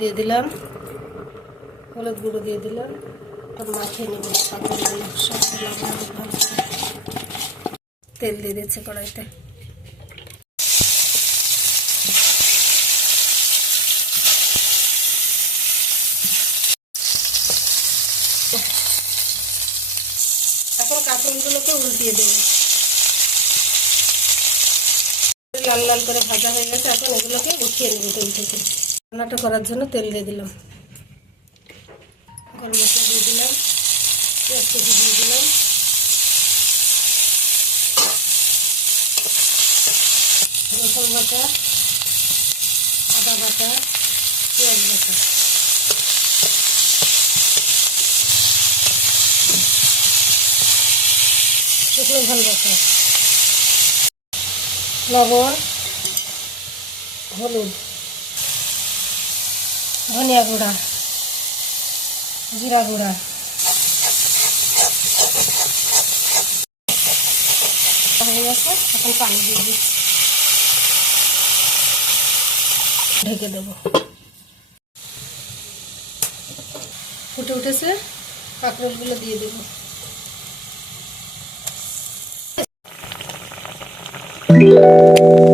দিয়ে দিলাম। হলুদ গুঁড়ো দিয়ে দিলাম। মাখিয়ে নেব। তেল দিয়ে দিচ্ছে কড়াইতে। এখন কাঁকড়গুলোকে উল্টিয়ে দেবো। লাল লাল করে ভাজা হয়ে গেছে। এখন এগুলোকে উঠিয়ে নেব তেল থেকে। রান্নাটা করার জন্য তেল দিয়ে দিলাম। গরম মশলা দিয়ে দিলাম, পেঁয়াজ কুচি দিয়ে দিলাম। রসুন বাটা, আদা বাটা, পেঁয়াজ বাটা। শুকনো ঝাল বাটা। লবণ, হলুদ। ধনিয়া গুঁড়া, জিরা গুঁড়া। হয়ে গেছে, এখন পানি দিয়ে দিচ্ছি। ঢেকে দেবো। ফুটে উঠেছে, কাঁকরোলগুলো দিয়ে দেবো। Thank you.